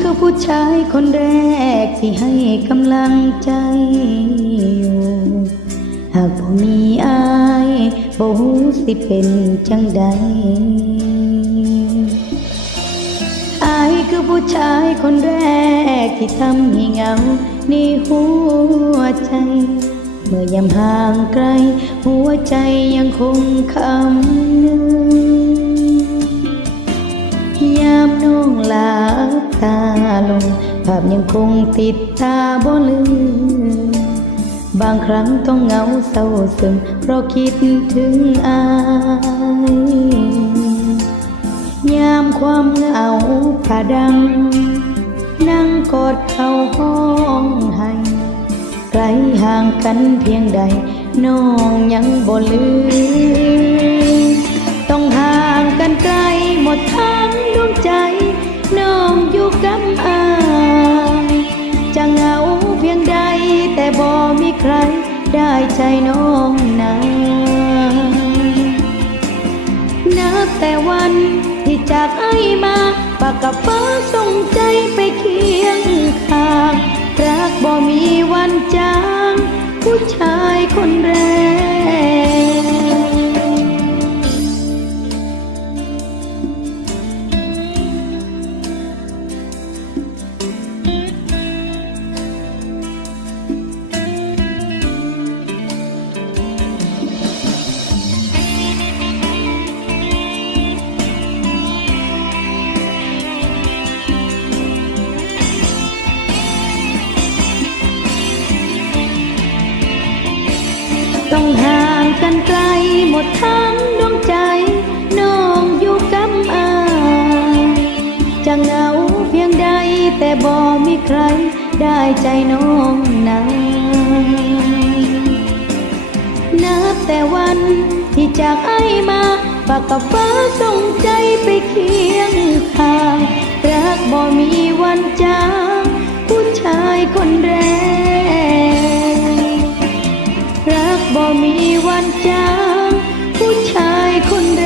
คือผู้ชายคนแรกที่ให้กำลังใจอยู่ หากบ่มีอายบ่ฮู้สิเป็นจังใดอายคือผู้ชายคนแรกที่ทำให้เหงาในหัวใจ เมื่อยามห่างไกล หัวใจยังคงคำนึง ภาพยังคงติดตาบ่ลืม บางครั้งต้องเหงาเศร้าซึม เพราะคิดถึงอาย ยามความเหงาผาดัง นั่งกอดเข้าห้องให้ไกลห่างกันเพียงใด น้องยังบ่ลืม ต้องห่างกันไกลหมดทางดวงใจ น้องอยู่กับอา พียงใดแต่บ่มีใครได้ใจน้องนานับแต่วันที่จากไอ้มาปากกับฟ้าส่งใจไป องห่างกันไกลหมดทั้งดวงใจ น้องอยู่กับอายจะเหงาเพียงใดแต่บ่มีใครได้ใจน้องนานับแต่วันที่จากไอมาปากกับฟ้าส่งใจไปเคียงข้างรักบ่มีวันจางผู้ชายคนแรก มีวันจางผู้ชายคนเดิ